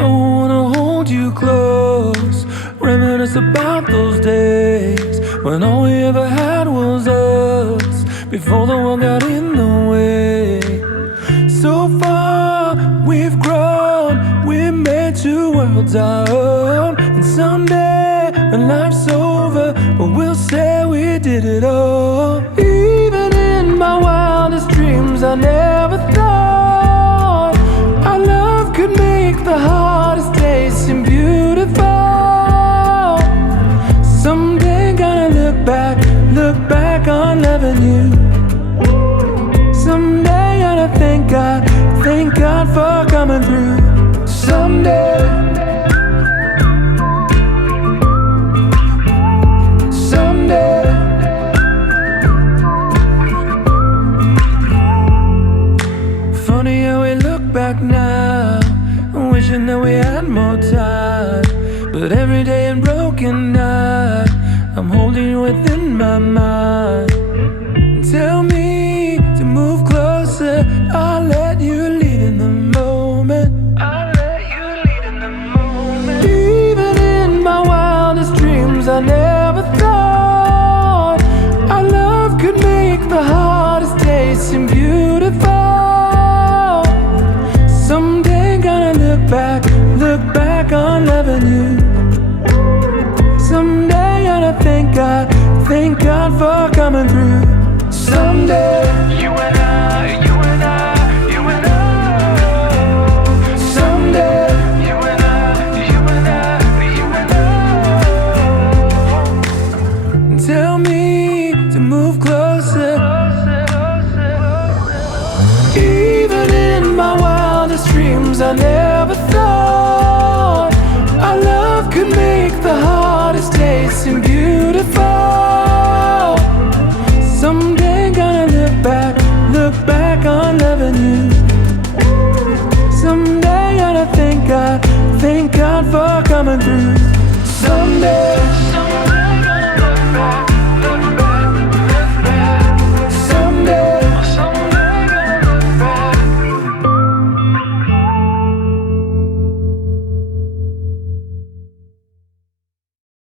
I wanna hold you close, reminisce about those days when all we ever had was us, before the world got in the way. So far we've grown, we made two worlds our own. And someday when life's over, we'll say we did it all. Even in my wildest dreams, I never thought our love could make the hardest days seem beautiful. Someday gonna look back on loving you. Someday gonna thank God for coming through. Someday, someday. Funny how we look back now, wishing that we had more time. But every day and broken night, I'm holding you within my mind. Tell me to move closer, I'll let you lead in the moment. I'll let you lead in the moment. Even in my wildest dreams, I never thought our love could make the hardest days seem beautiful. Someday gonna look back on loving you. Someday gonna thank God for coming through. Someday, you and I, you and I, you and I. Someday, you and I, you and I, you and I. Tell me to move closer. Even in my wildest dreams, I never thought our love could make the hardest days seem beautiful. Someday gonna look back on loving you. Someday gonna thank God for coming through. Someday.